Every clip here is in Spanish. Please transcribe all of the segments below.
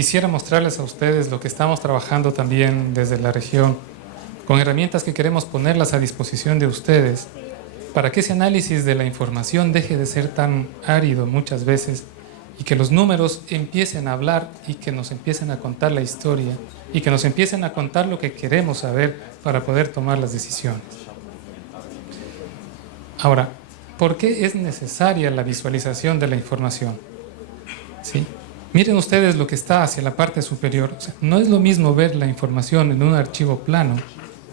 quisiera mostrarles a ustedes lo que estamos trabajando también desde la región, con herramientas que queremos ponerlas a disposición de ustedes, para que ese análisis de la información deje de ser tan árido muchas veces y que los números empiecen a hablar y que nos empiecen a contar la historia y que nos empiecen a contar lo que queremos saber para poder tomar las decisiones. Ahora, ¿por qué es necesaria la visualización de la información? ¿Sí? Miren ustedes lo que está hacia la parte superior. O sea, no es lo mismo ver la información en un archivo plano,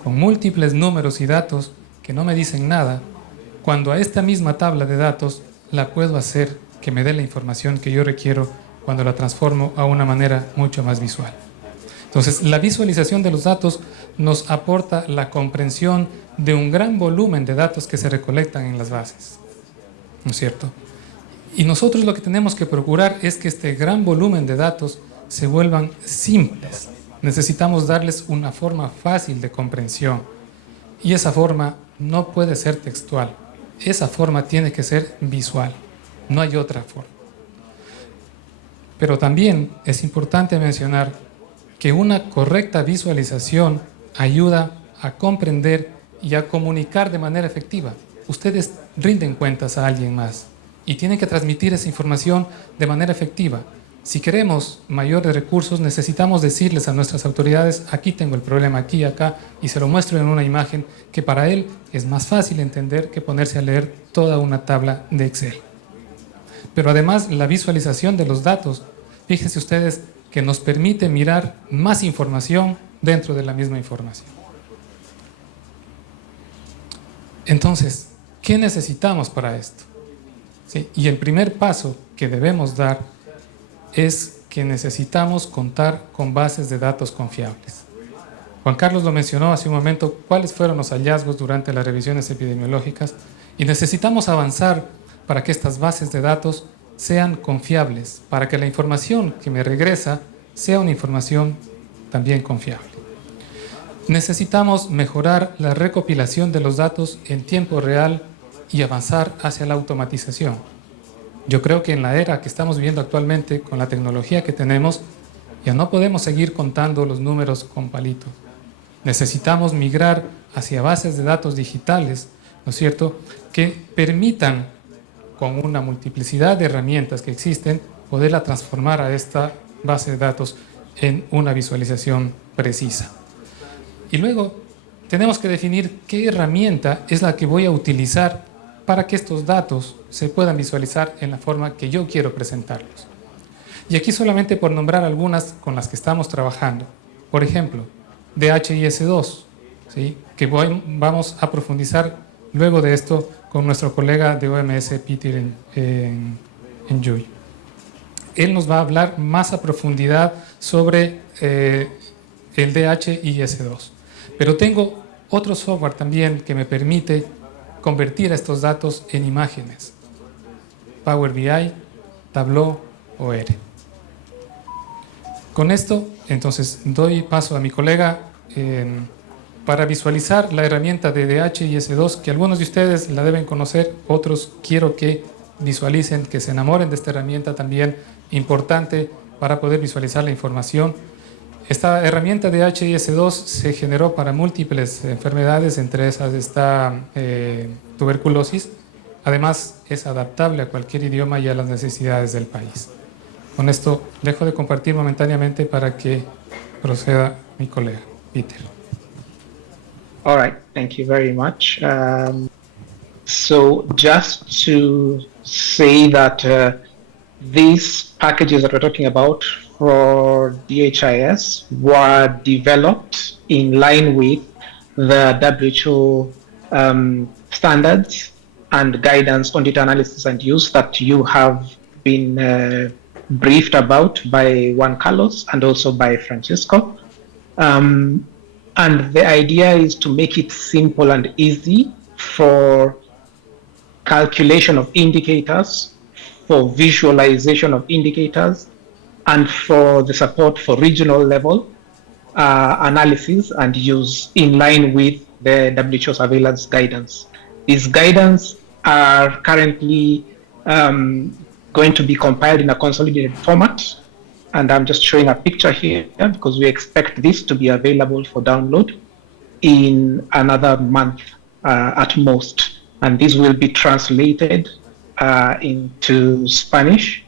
con múltiples números y datos que no me dicen nada, cuando a esta misma tabla de datos la puedo hacer que me dé la información que yo requiero cuando la transformo a una manera mucho más visual. Entonces, la visualización de los datos nos aporta la comprensión de un gran volumen de datos que se recolectan en las bases, ¿no es cierto? Y nosotros lo que tenemos que procurar es que este gran volumen de datos se vuelvan simples. Necesitamos darles una forma fácil de comprensión. Y esa forma no puede ser textual. Esa forma tiene que ser visual. No hay otra forma. Pero también es importante mencionar que una correcta visualización ayuda a comprender y a comunicar de manera efectiva. Ustedes rinden cuentas a alguien más y tienen que transmitir esa información de manera efectiva. Si queremos mayores recursos, necesitamos decirles a nuestras autoridades, aquí tengo el problema, aquí, acá, y se lo muestro en una imagen que para él es más fácil entender que ponerse a leer toda una tabla de Excel. Pero además, la visualización de los datos, fíjense ustedes que nos permite mirar más información dentro de la misma información. Entonces, ¿qué necesitamos para esto? ¿Sí? Y el primer paso que debemos dar es que necesitamos contar con bases de datos confiables. Juan Carlos lo mencionó hace un momento, cuáles fueron los hallazgos durante las revisiones epidemiológicas, y necesitamos avanzar para que estas bases de datos sean confiables, para que la información que me regresa sea una información también confiable. Necesitamos mejorar la recopilación de los datos en tiempo real y avanzar hacia la automatización. Yo creo que en la era que estamos viviendo actualmente, con la tecnología que tenemos, ya no podemos seguir contando los números con palitos. Necesitamos migrar hacia bases de datos digitales, ¿no es cierto?, que permitan, con una multiplicidad de herramientas que existen, poderla transformar a esta base de datos en una visualización precisa. Y luego tenemos que definir qué herramienta es la que voy a utilizar para que estos datos se puedan visualizar en la forma que yo quiero presentarlos. Y aquí solamente por nombrar algunas con las que estamos trabajando. Por ejemplo, DHIS2, ¿sí?, que vamos a profundizar luego de esto con nuestro colega de OMS, Peter Njuy. Él nos va a hablar más a profundidad sobre el DHIS2. Pero tengo otro software también que me permite convertir estos datos en imágenes. Power BI, Tableau o R. Con esto, entonces, doy paso a mi colega para visualizar la herramienta de DHIS2, que algunos de ustedes la deben conocer, otros quiero que visualicen, que se enamoren de esta herramienta también importante para poder visualizar la información. Esta herramienta de DHIS2 se generó para múltiples enfermedades, entre esas está tuberculosis. Además, es adaptable a cualquier idioma y a las necesidades del país. Con esto, dejo de compartir momentáneamente para que proceda mi colega, Peter. All right, thank you very much. So just to say that these packages that we're talking about for DHIS were developed in line with the WHO standards and guidance on data analysis and use that you have been briefed about by Juan Carlos and also by Francisco. And the idea is to make it simple and easy for calculation of indicators, for visualization of indicators, and for the support for regional level analysis and use in line with the WHO surveillance guidance. These guidance are currently going to be compiled in a consolidated format and I'm just showing a picture here because we expect this to be available for download in another month at most. And this will be translated into Spanish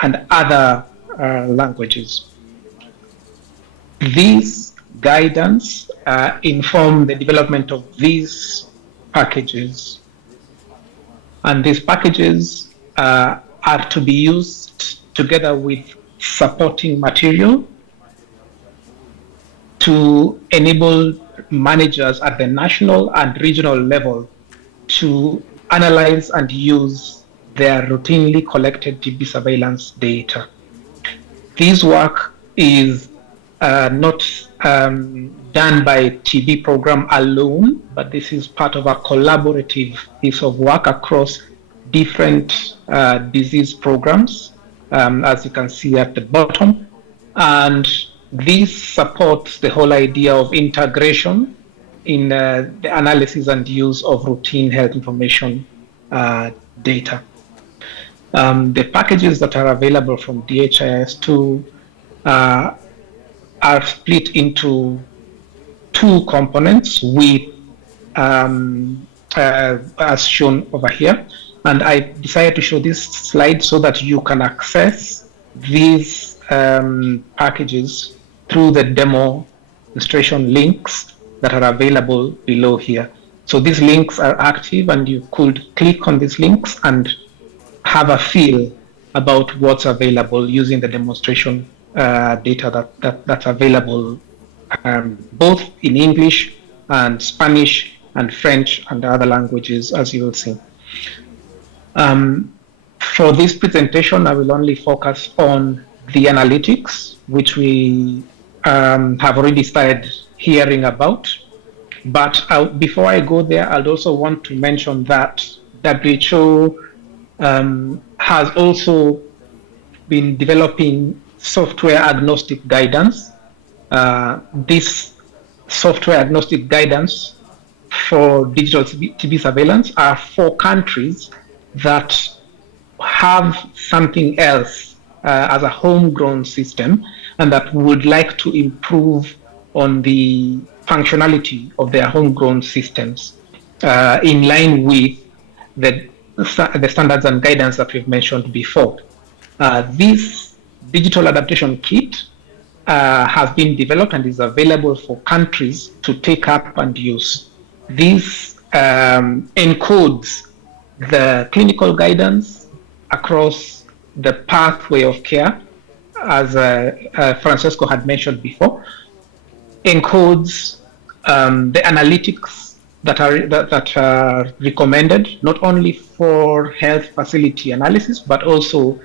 and other languages. These guidance inform the development of these packages. And these packages are to be used together with supporting material to enable managers at the national and regional level to analyze and use their routinely collected TB surveillance data. This work is not done by TB program alone, but this is part of a collaborative piece of work across different disease programs, as you can see at the bottom. And this supports the whole idea of integration in the analysis and use of routine health information data. The packages that are available from DHIS2 are split into two components with, as shown over here. And I decided to show this slide so that you can access these packages through the demonstration links that are available below here. So these links are active, and you could click on these links and have a feel about what's available using the demonstration data that's available both in English and Spanish and French and other languages, as you will see. For this presentation, I will only focus on the analytics, which we have already started hearing about. But before I go there, I'd also want to mention that WHO has also been developing software agnostic guidance. This software agnostic guidance for digital TB surveillance are for countries that have something else as a homegrown system and that would like to improve on the functionality of their homegrown systems in line with the standards and guidance that we've mentioned before. This digital adaptation kit has been developed and is available for countries to take up and use. This encodes the clinical guidance across the pathway of care, as Francesco had mentioned before, encodes the analytics that are recommended, not only for health facility analysis, but also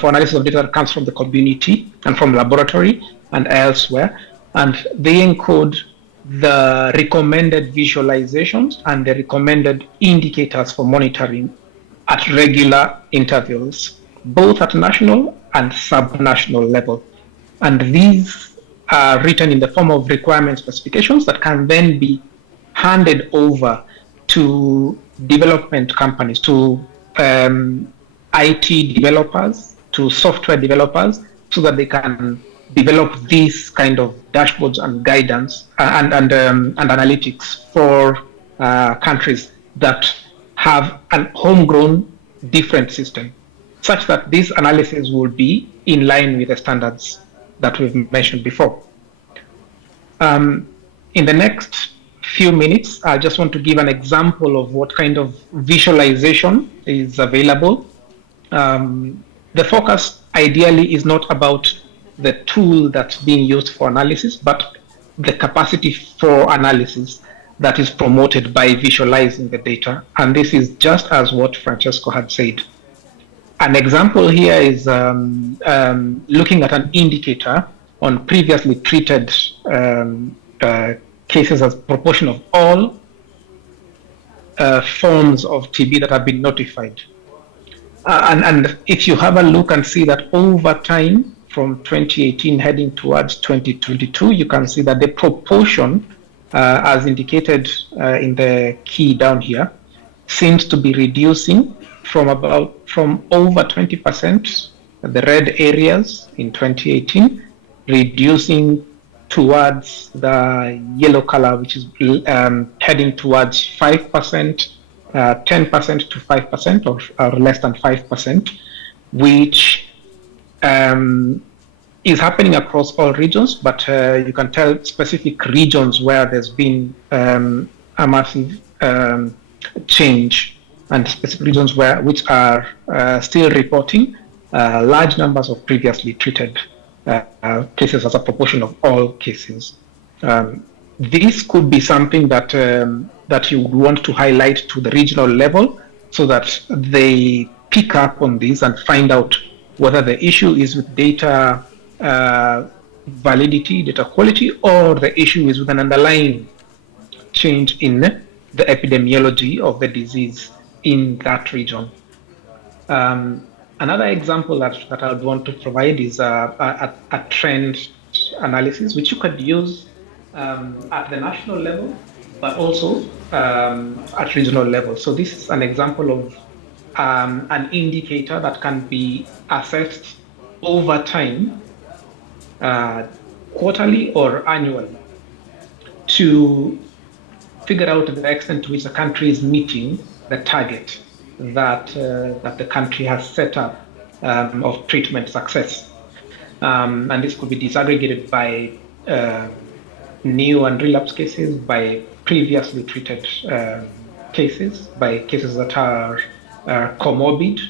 for analysis of data that comes from the community and from laboratory and elsewhere. And they encode the recommended visualizations and the recommended indicators for monitoring at regular intervals, both at national and subnational level. And these are written in the form of requirement specifications that can then be handed over to development companies, to IT developers, to software developers, so that they can develop these kind of dashboards and guidance and analytics for countries that have an homegrown different system, such that this analysis will be in line with the standards that we've mentioned before. In the next few minutes, I just want to give an example of what kind of visualization is available. The focus ideally is not about the tool that's being used for analysis, but the capacity for analysis that is promoted by visualizing the data. And this is just as what Francesco had said. An example here is looking at an indicator on previously treated cases as proportion of all forms of TB that have been notified. And if you have a look and see that over time, from 2018 heading towards 2022, you can see that the proportion, as indicated in the key down here, seems to be reducing from over 20% the red areas in 2018, reducing towards the yellow color, which is heading towards 5%, 10% to 5%, or less than 5%, which is happening across all regions, but you can tell specific regions where there's been a massive change, and specific regions which are still reporting large numbers of previously treated cases as a proportion of all cases. This could be something that that you would want to highlight to the regional level, so that they pick up on this and find out whether the issue is with data validity, data quality, or the issue is with an underlying change in the epidemiology of the disease in that region. Another example that I would want to provide is a trend analysis, which you could use at the national level, but also at regional level. So this is an example of an indicator that can be assessed over time, quarterly or annually, to figure out the extent to which the country is meeting the target that the country has set up of treatment success. And this could be disaggregated by new and relapse cases, by previously treated cases, by cases that are comorbid,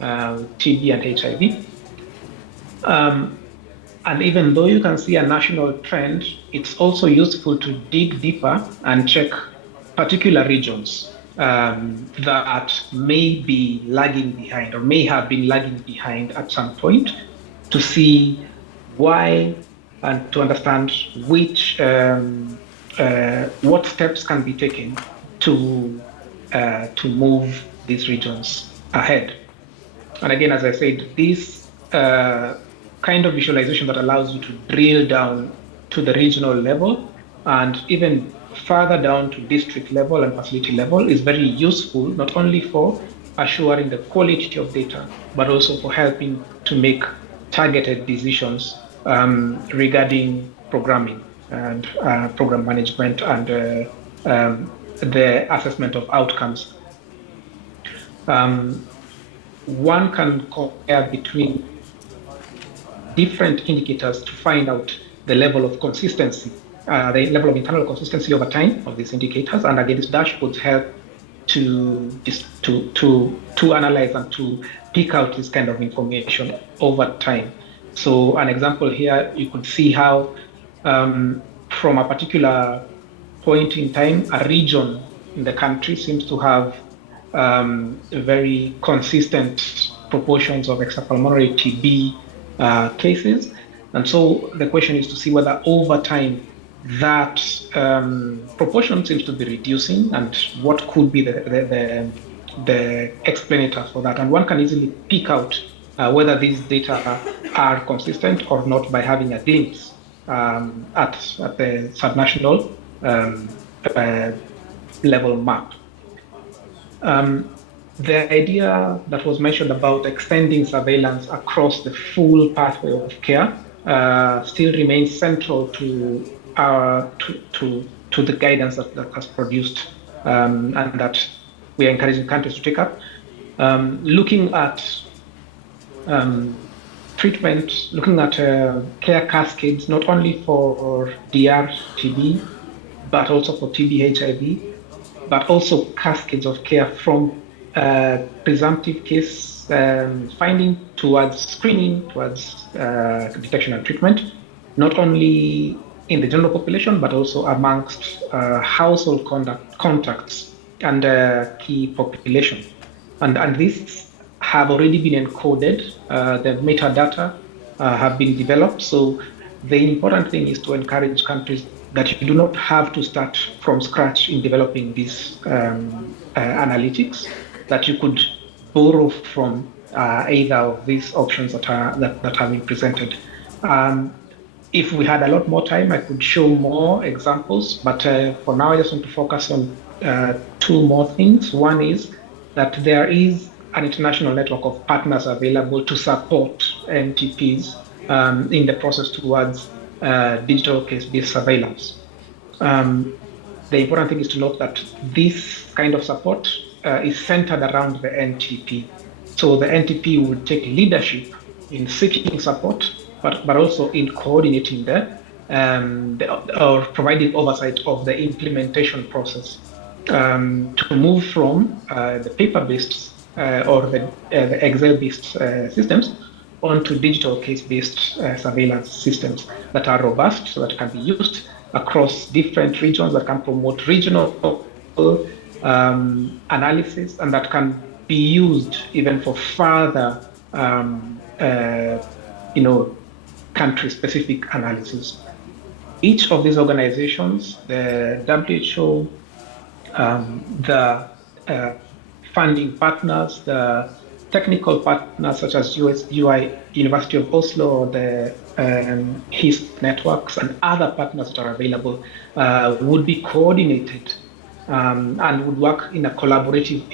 TB and HIV. And even though you can see a national trend, it's also useful to dig deeper and check particular regions that may be lagging behind, or may have been lagging behind at some point, to see why and to understand which what steps can be taken to move these regions ahead. And again, as I said, this kind of visualization that allows you to drill down to the regional level and even further down to district level and facility level is very useful, not only for assuring the quality of data, but also for helping to make targeted decisions regarding programming and program management and the assessment of outcomes. One can compare between different indicators to find out the level of consistency, the level of internal consistency over time of these indicators. And again, these dashboards help to analyze and to pick out this kind of information over time. So an example here, you could see how from a particular point in time, a region in the country seems to have very consistent proportions of extrapulmonary TB cases. And so the question is to see whether over time that proportion seems to be reducing, and what could be the explanator for that. And one can easily pick out whether these data are consistent or not by having a glimpse at the subnational level map. The idea that was mentioned about extending surveillance across the full pathway of care still remains central to the guidance that has produced and that we are encouraging countries to take up. Looking at treatment, looking at care cascades, not only for DR, TB, but also for TB, HIV, but also cascades of care from presumptive case finding towards screening, towards detection and treatment, not only in the general population, but also amongst household contacts and key population. And these have already been encoded, the metadata have been developed. So the important thing is to encourage countries that you do not have to start from scratch in developing these analytics, that you could borrow from either of these options that have been presented. If we had a lot more time, I could show more examples, but for now, I just want to focus on two more things. One is that there is an international network of partners available to support NTPs in the process towards digital case-based surveillance. The important thing is to note that this kind of support is centered around the NTP. So the NTP will take leadership in seeking support, but also in coordinating or providing oversight of the implementation process to move from the paper-based or the Excel-based systems onto digital case-based surveillance systems that are robust, so that can be used across different regions, that can promote regional analysis, and that can be used even for further, country-specific analysis. Each of these organizations, the WHO, the funding partners, the technical partners such as UI, University of Oslo, or the HISP networks, and other partners that are available would be coordinated and would work in a collaborative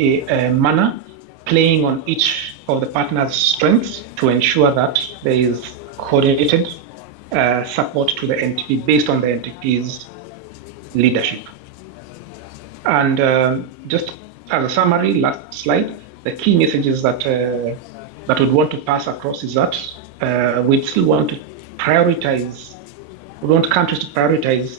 manner, playing on each of the partners' strengths to ensure that there is coordinated support to the NTP based on the NTP's leadership. And just as a summary, last slide, the key messages that we'd want to pass across is that we'd still want to prioritize, we want countries to prioritize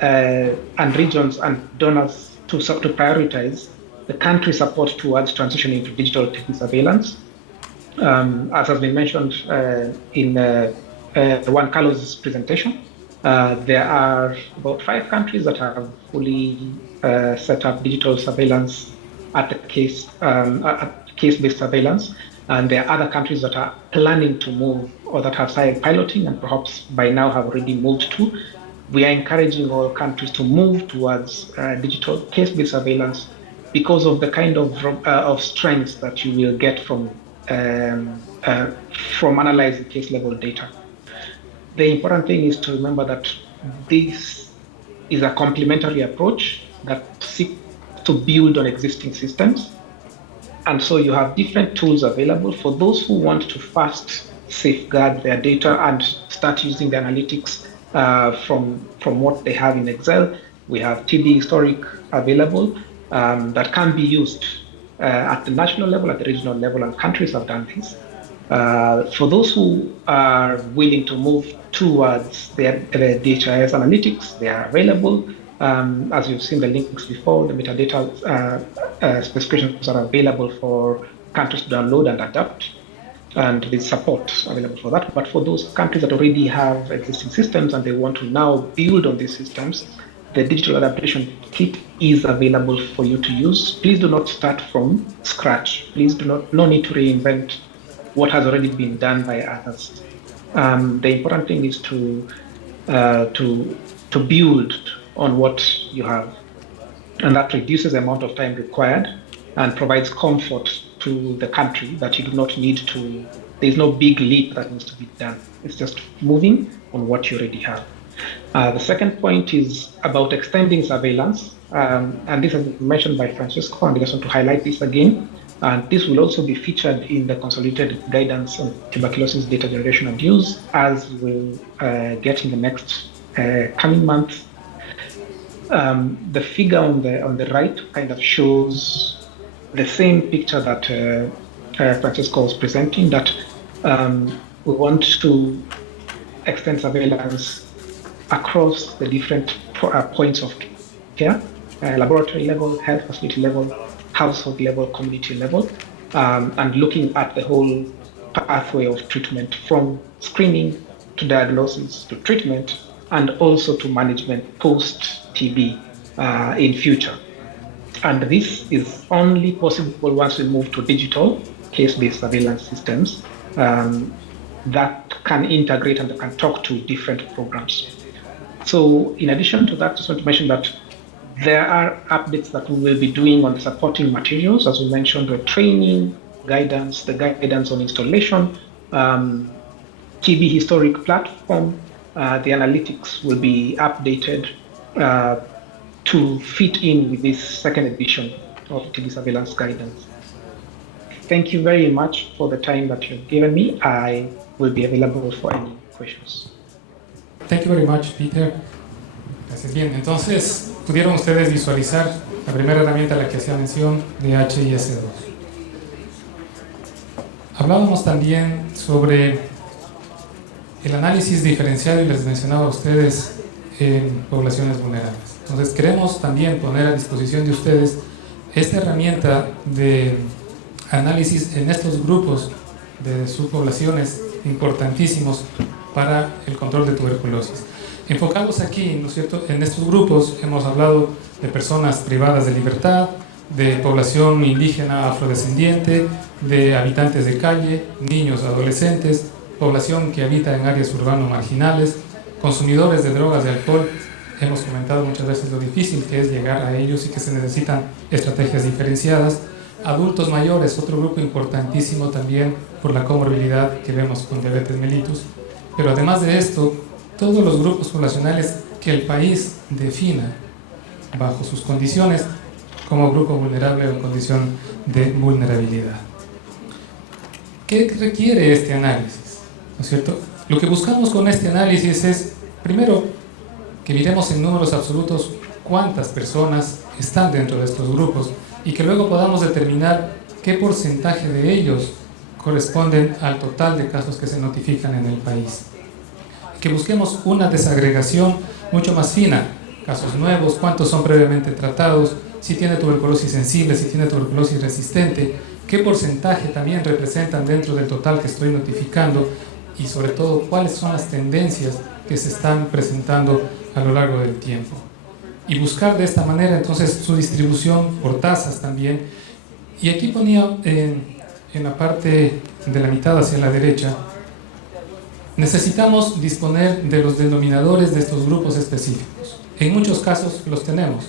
and regions and donors to prioritize the country support towards transitioning to digital surveillance. As has been mentioned in Juan Carlos' presentation, there are about 5 countries that have fully set up digital surveillance at the case-based surveillance, and there are other countries that are planning to move or that have started piloting and perhaps by now have already moved to. We are encouraging all countries to move towards digital case-based surveillance because of the kind of strengths that you will get from analyzing case-level data. The important thing is to remember that this is a complementary approach that seeks to build on existing systems. And so you have different tools available for those who want to first safeguard their data and start using the analytics from what they have in Excel. We have TB historic available that can be used at the national level, at the regional level, and countries have done this. For those who are willing to move towards the DHIS analytics, they are available. As you've seen the links before, the metadata specifications are available for countries to download and adapt, and there's support available for that. But for those countries that already have existing systems and they want to now build on these systems, the digital adaptation kit is available for you to use. Please do not start from scratch. No need to reinvent what has already been done by others. The important thing is to build on what you have, and that reduces the amount of time required and provides comfort to the country that you do not need to. There's no big leap that needs to be done. It's just moving on what you already have. The second point is about extending surveillance, and this has been mentioned by Francesco, and I just want to highlight this again. And this will also be featured in the consolidated guidance on tuberculosis data generation and use, as we'll get in the next coming months. The figure on the right kind of shows the same picture that Francesco was presenting, that we want to extend surveillance across the different points of care, laboratory level, health facility level, household level, community level, and looking at the whole pathway of treatment from screening to diagnosis to treatment, and also to management post-TB in future. And this is only possible once we move to digital case-based surveillance systems that can integrate and can talk to different programs. So in addition to that, I just want to mention that there are updates that we will be doing on the supporting materials, as we mentioned, the training, guidance, the guidance on installation, TB historic platform, the analytics will be updated to fit in with this second edition of TB surveillance guidance. thank you very much for the time that you've given me. I will be available for any questions. Thank you very much, Peter. Gracias. Bien, entonces, ¿pudieron ustedes visualizar la primera herramienta a la que hacía mención de HIS2? Hablábamos también sobre el análisis diferencial y les mencionaba a ustedes en poblaciones vulnerables. Entonces, queremos también poner a disposición de ustedes esta herramienta de análisis en estos grupos de subpoblaciones importantísimos para el control de tuberculosis. Enfocados aquí, ¿no es cierto?, en estos grupos hemos hablado de personas privadas de libertad, de población indígena afrodescendiente, de habitantes de calle, niños, adolescentes, población que habita en áreas urbanas marginales, consumidores de drogas, de alcohol. Hemos comentado muchas veces lo difícil que es llegar a ellos y que se necesitan estrategias diferenciadas. Adultos mayores, otro grupo importantísimo también por la comorbilidad que vemos con diabetes mellitus. Pero además de esto, todos los grupos poblacionales que el país defina bajo sus condiciones como grupo vulnerable o en condición de vulnerabilidad. ¿Qué requiere este análisis? ¿No es cierto? Lo que buscamos con este análisis es, primero, que miremos en números absolutos cuántas personas están dentro de estos grupos y que luego podamos determinar qué porcentaje de ellos corresponden al total de casos que se notifican en el país. Que busquemos una desagregación mucho más fina, casos nuevos, cuántos son previamente tratados, si tiene tuberculosis sensible, si tiene tuberculosis resistente, qué porcentaje también representan dentro del total que estoy notificando y sobre todo cuáles son las tendencias que se están presentando a lo largo del tiempo. Y buscar de esta manera entonces su distribución por tasas también. Y aquí ponía en la parte de la mitad hacia la derecha, necesitamos disponer de los denominadores de estos grupos específicos. En muchos casos los tenemos,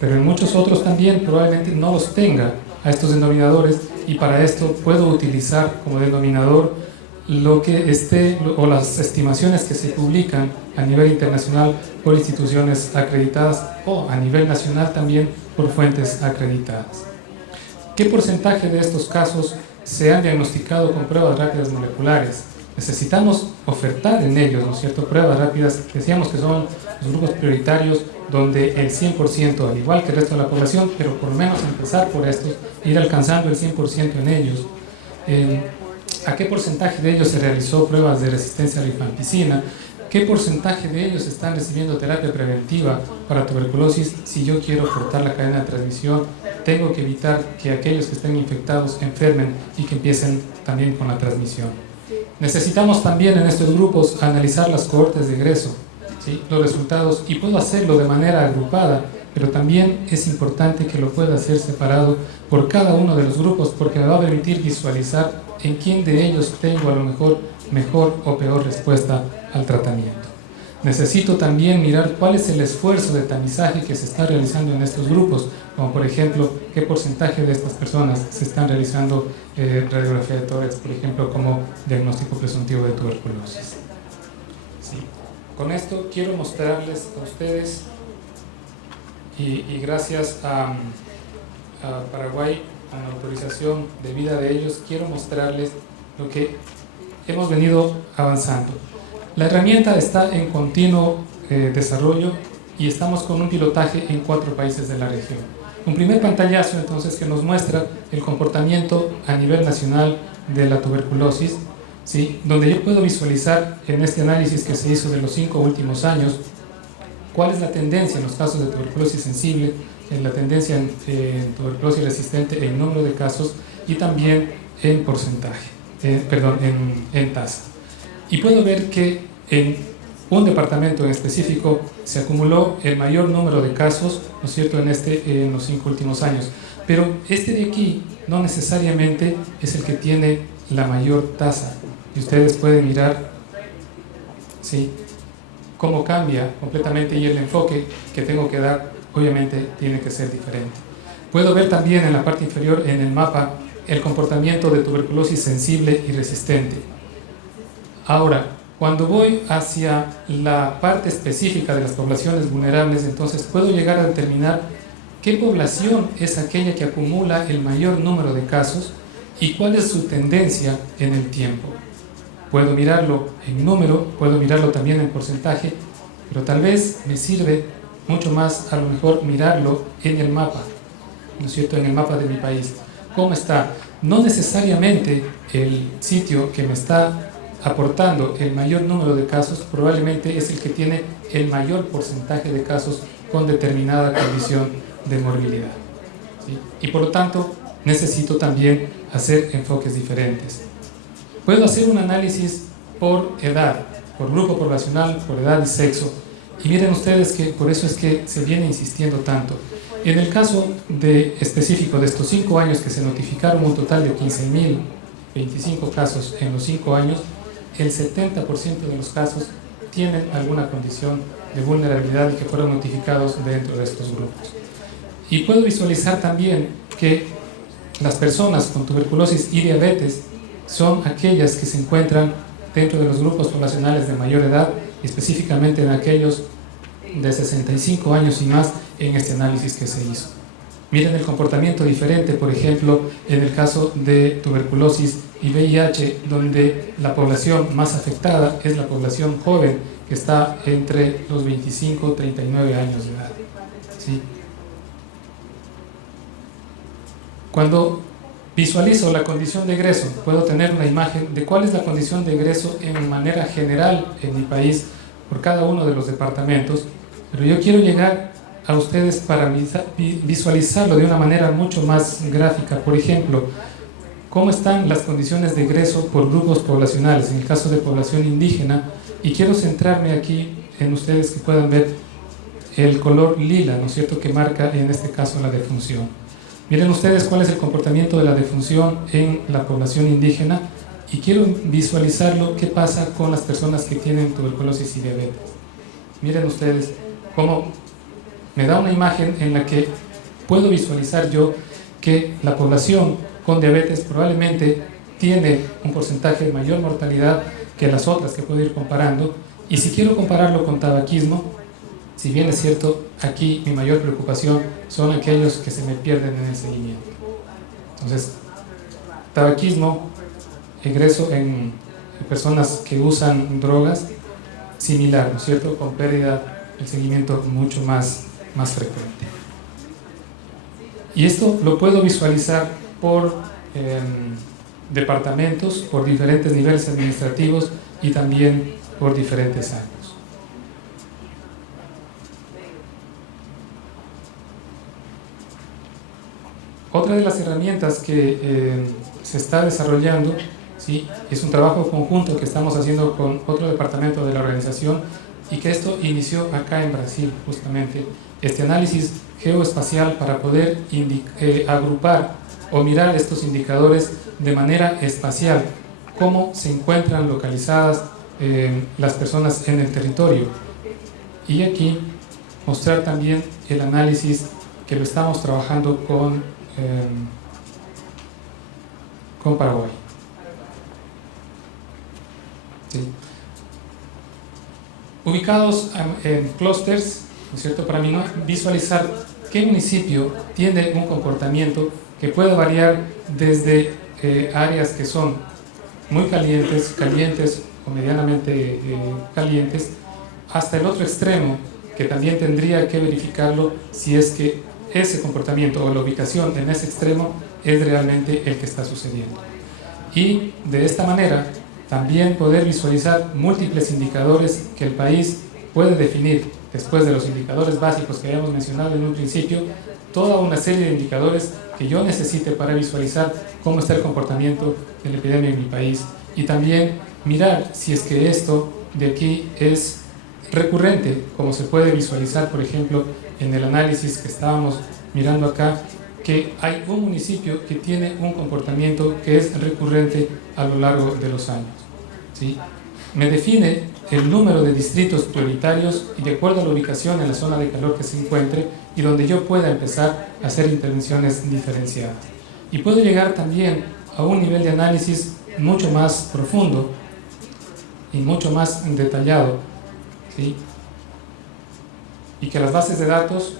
pero en muchos otros también probablemente no los tenga a estos denominadores, y para esto puedo utilizar como denominador lo que esté o las estimaciones que se publican a nivel internacional por instituciones acreditadas o a nivel nacional también por fuentes acreditadas. ¿Qué porcentaje de estos casos se han diagnosticado con pruebas rápidas moleculares? Necesitamos ofertar en ellos, ¿no es cierto?, pruebas rápidas. Decíamos que son los grupos prioritarios donde el 100%, al igual que el resto de la población, pero por lo menos empezar por estos, ir alcanzando el 100% en ellos. ¿A qué porcentaje de ellos se realizó pruebas de resistencia a la rifampicina? ¿Qué porcentaje de ellos están recibiendo terapia preventiva para tuberculosis? Si yo quiero cortar la cadena de transmisión, tengo que evitar que aquellos que estén infectados enfermen y que empiecen también con la transmisión. Necesitamos también en estos grupos analizar las cohortes de egreso, ¿sí?, los resultados, y puedo hacerlo de manera agrupada, pero también es importante que lo pueda hacer separado por cada uno de los grupos, porque me va a permitir visualizar en quién de ellos tengo a lo mejor o peor respuesta al tratamiento. Necesito también mirar cuál es el esfuerzo de tamizaje que se está realizando en estos grupos, como por ejemplo, qué porcentaje de estas personas se están realizando radiografía de tórax, por ejemplo, como diagnóstico presuntivo de tuberculosis. Sí. Con esto quiero mostrarles a ustedes, y gracias a Paraguay, a la autorización debida de ellos, quiero mostrarles lo que hemos venido avanzando. La herramienta está en continuo desarrollo y estamos con un pilotaje en 4 países de la región. Un primer pantallazo entonces que nos muestra el comportamiento a nivel nacional de la tuberculosis, ¿sí?, donde yo puedo visualizar en este análisis que se hizo de los 5 últimos años cuál es la tendencia en los casos de tuberculosis sensible, en la tendencia en tuberculosis resistente en número de casos y también en porcentaje, en tasa. Y puedo ver que en un departamento en específico se acumuló el mayor número de casos, ¿no es cierto?, en los 5 últimos años. Pero este de aquí no necesariamente es el que tiene la mayor tasa. Y ustedes pueden mirar, ¿sí?, cómo cambia completamente, y el enfoque que tengo que dar obviamente tiene que ser diferente. Puedo ver también en la parte inferior en el mapa el comportamiento de tuberculosis sensible y resistente. Ahora, cuando voy hacia la parte específica de las poblaciones vulnerables, entonces puedo llegar a determinar qué población es aquella que acumula el mayor número de casos y cuál es su tendencia en el tiempo. Puedo mirarlo en número, puedo mirarlo también en porcentaje, pero tal vez me sirve mucho más a lo mejor mirarlo en el mapa, ¿no es cierto?, en el mapa de mi país. ¿Cómo está? No necesariamente el sitio que me está aportando el mayor número de casos probablemente es el que tiene el mayor porcentaje de casos con determinada condición de morbilidad, ¿sí? Y por lo tanto necesito también hacer enfoques diferentes. Puedo hacer un análisis por edad, por grupo poblacional, por edad y sexo. Y miren ustedes que por eso es que se viene insistiendo tanto. En el caso específico de estos 5 años que se notificaron un total de 15.025 casos en los 5 años, el 70% de los casos tienen alguna condición de vulnerabilidad y que fueron notificados dentro de estos grupos. Y puedo visualizar también que las personas con tuberculosis y diabetes son aquellas que se encuentran dentro de los grupos poblacionales de mayor edad, específicamente en aquellos de 65 años y más en este análisis que se hizo. Miren el comportamiento diferente, por ejemplo, en el caso de tuberculosis y VIH, donde la población más afectada es la población joven, que está entre los 25 y 39 años de edad, ¿sí? Cuando visualizo la condición de egreso, puedo tener una imagen de cuál es la condición de egreso en manera general en mi país por cada uno de los departamentos, pero yo quiero llegar a ustedes para visualizarlo de una manera mucho más gráfica. Por ejemplo, cómo están las condiciones de egreso por grupos poblacionales, en el caso de población indígena, y quiero centrarme aquí en ustedes que puedan ver el color lila, ¿no es cierto?, que marca en este caso la defunción. Miren ustedes cuál es el comportamiento de la defunción en la población indígena y quiero visualizarlo qué pasa con las personas que tienen tuberculosis y diabetes. Miren ustedes cómo me da una imagen en la que puedo visualizar yo que la población con diabetes probablemente tiene un porcentaje de mayor mortalidad que las otras que puedo ir comparando, y si quiero compararlo con tabaquismo, si bien es cierto, aquí mi mayor preocupación son aquellos que se me pierden en el seguimiento. Entonces, tabaquismo, egreso en personas que usan drogas, similar, ¿no es cierto?, con pérdida, el seguimiento mucho más frecuente. Y esto lo puedo visualizar por departamentos, por diferentes niveles administrativos y también por diferentes años. Otra de las herramientas que se está desarrollando, ¿sí?, es un trabajo conjunto que estamos haciendo con otro departamento de la organización y que esto inició acá en Brasil, justamente, este análisis geoespacial para poder agrupar o mirar estos indicadores de manera espacial, cómo se encuentran localizadas las personas en el territorio. Y aquí mostrar también el análisis que lo estamos trabajando con Paraguay. ¿Sí? Ubicados en clústeres, ¿no es cierto?, para mí visualizar qué municipio tiene un comportamiento que puede variar desde áreas que son muy calientes o medianamente calientes, hasta el otro extremo, que también tendría que verificarlo si es que ese comportamiento o la ubicación en ese extremo es realmente el que está sucediendo. Y de esta manera también poder visualizar múltiples indicadores que el país puede definir después de los indicadores básicos que habíamos mencionado en un principio, toda una serie de indicadores que yo necesite para visualizar cómo está el comportamiento de la epidemia en mi país, y también mirar si es que esto de aquí es recurrente, como se puede visualizar, por ejemplo, en el análisis que estábamos mirando acá, que hay un municipio que tiene un comportamiento que es recurrente a lo largo de los años, ¿sí? Me define el número de distritos prioritarios y de acuerdo a la ubicación en la zona de calor que se encuentre y donde yo pueda empezar a hacer intervenciones diferenciadas. Y puedo llegar también a un nivel de análisis mucho más profundo y mucho más detallado, ¿sí? Y que las bases de datos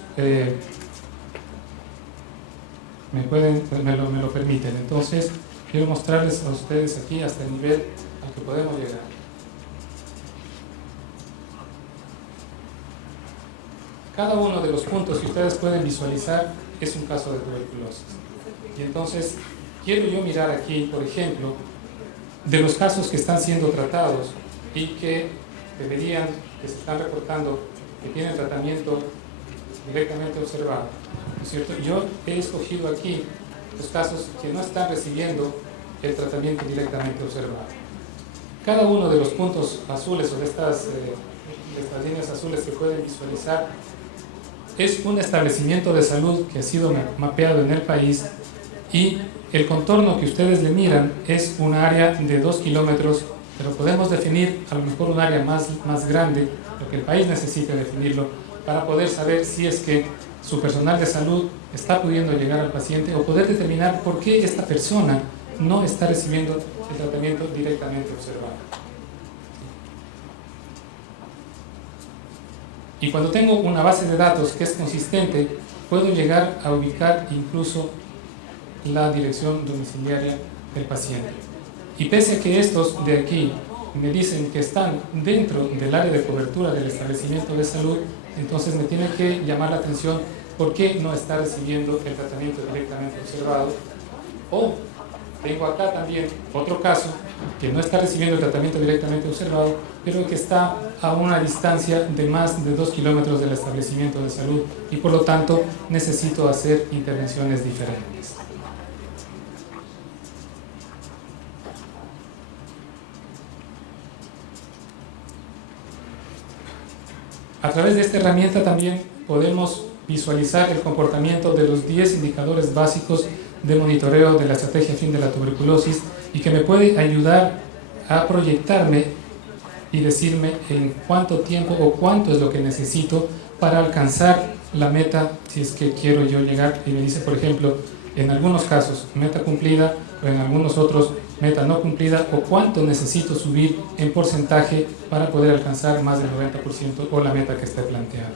me lo permiten. Entonces, quiero mostrarles a ustedes aquí hasta el nivel al que podemos llegar. Cada uno de los puntos que ustedes pueden visualizar es un caso de tuberculosis. Y entonces, quiero yo mirar aquí, por ejemplo, de los casos que están siendo tratados y que se están reportando que tienen tratamiento directamente observado, ¿no es cierto? Yo he escogido aquí los casos que no están recibiendo el tratamiento directamente observado. Cada uno de los puntos azules o de estas líneas azules que pueden visualizar es un establecimiento de salud que ha sido mapeado en el país, y el contorno que ustedes le miran es un área de 2 kilómetros, pero podemos definir a lo mejor un área más grande, porque el país necesita definirlo para poder saber si es que su personal de salud está pudiendo llegar al paciente, o poder determinar por qué esta persona no está recibiendo el tratamiento directamente observado. Y cuando tengo una base de datos que es consistente, puedo llegar a ubicar incluso la dirección domiciliaria del paciente. Y pese a que estos de aquí me dicen que están dentro del área de cobertura del establecimiento de salud, entonces me tiene que llamar la atención por qué no está recibiendo el tratamiento directamente observado. O tengo acá también otro caso que no está recibiendo el tratamiento directamente observado, pero que está a una distancia de más de 2 kilómetros del establecimiento de salud, y por lo tanto necesito hacer intervenciones diferentes. A través de esta herramienta también podemos visualizar el comportamiento de los 10 indicadores básicos de monitoreo de la estrategia fin de la tuberculosis, y que me puede ayudar a proyectarme y decirme en cuánto tiempo o cuánto es lo que necesito para alcanzar la meta, si es que quiero yo llegar. Y me dice, por ejemplo, en algunos casos meta cumplida, o en algunos otros meta no cumplida, o cuánto necesito subir en porcentaje para poder alcanzar más del 90% o la meta que esté planteada.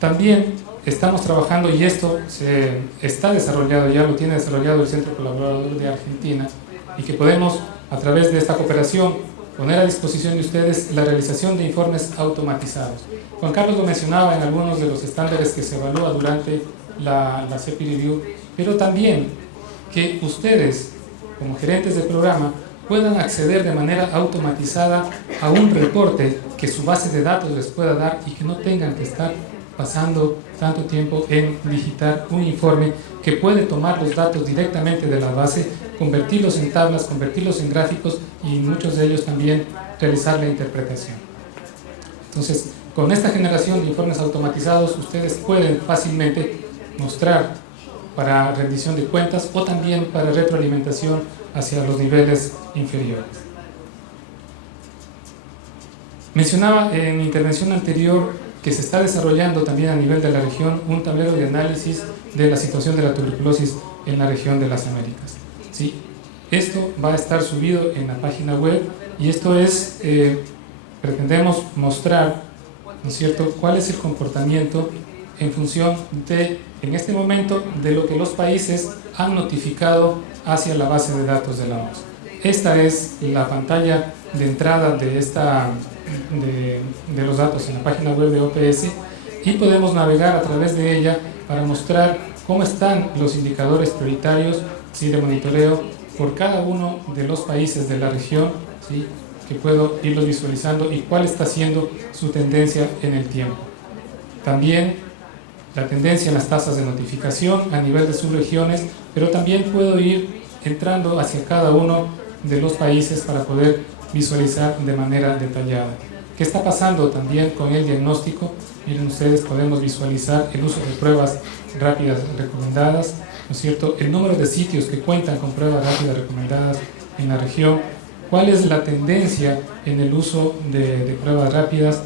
También estamos trabajando, y esto se está desarrollado, ya lo tiene desarrollado el Centro Colaborador de Argentina, y que podemos a través de esta cooperación poner a disposición de ustedes la realización de informes automatizados. Juan Carlos lo mencionaba en algunos de los estándares que se evalúa durante la CEPI Review, pero también que ustedes, como gerentes de programa, puedan acceder de manera automatizada a un reporte que su base de datos les pueda dar, y que no tengan que estar pasando tanto tiempo en digitar un informe que puede tomar los datos directamente de la base, convertirlos en tablas, convertirlos en gráficos, y muchos de ellos también realizar la interpretación. Entonces, con esta generación de informes automatizados, ustedes pueden fácilmente mostrar para rendición de cuentas, o también para retroalimentación hacia los niveles inferiores. Mencionaba en mi intervención anterior que se está desarrollando también a nivel de la región un tablero de análisis de la situación de la tuberculosis en la región de las Américas. ¿Sí? Esto va a estar subido en la página web, y esto es, pretendemos mostrar, ¿no es cierto?, cuál es el comportamiento en función de, en este momento, de lo que los países han notificado hacia la base de datos de la OMS. Esta es la pantalla de entrada de los datos en la página web de OPS, y podemos navegar a través de ella para mostrar cómo están los indicadores prioritarios, ¿sí?, de monitoreo por cada uno de los países de la región, ¿sí?, que puedo irlos visualizando, y cuál está siendo su tendencia en el tiempo. También la tendencia en las tasas de notificación a nivel de sus regiones, pero también puedo ir entrando hacia cada uno de los países para poder visualizar de manera detallada. ¿Qué está pasando también con el diagnóstico? Miren ustedes, podemos visualizar el uso de pruebas rápidas recomendadas, ¿no es cierto?, el número de sitios que cuentan con pruebas rápidas recomendadas en la región, cuál es la tendencia en el uso de pruebas rápidas,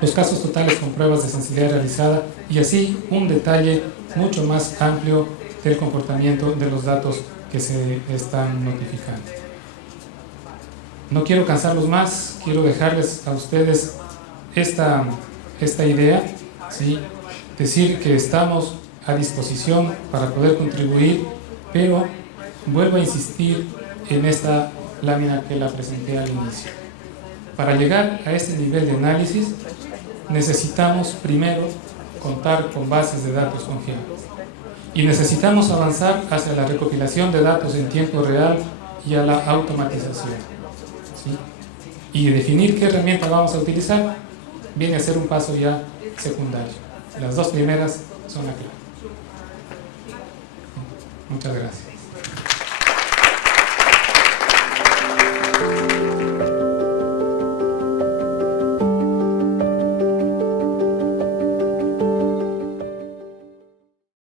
los casos totales con pruebas de sensibilidad realizada, y así un detalle mucho más amplio del comportamiento de los datos que se están notificando. No quiero cansarlos más, quiero dejarles a ustedes esta idea, ¿sí?, decir que estamos a disposición para poder contribuir, pero vuelvo a insistir en esta lámina que la presenté al inicio. Para llegar a este nivel de análisis, necesitamos primero contar con bases de datos confiables. Y necesitamos avanzar hacia la recopilación de datos en tiempo real y a la automatización. ¿Sí? Y definir qué herramienta vamos a utilizar viene a ser un paso ya secundario. Las dos primeras son la clave. Muchas gracias.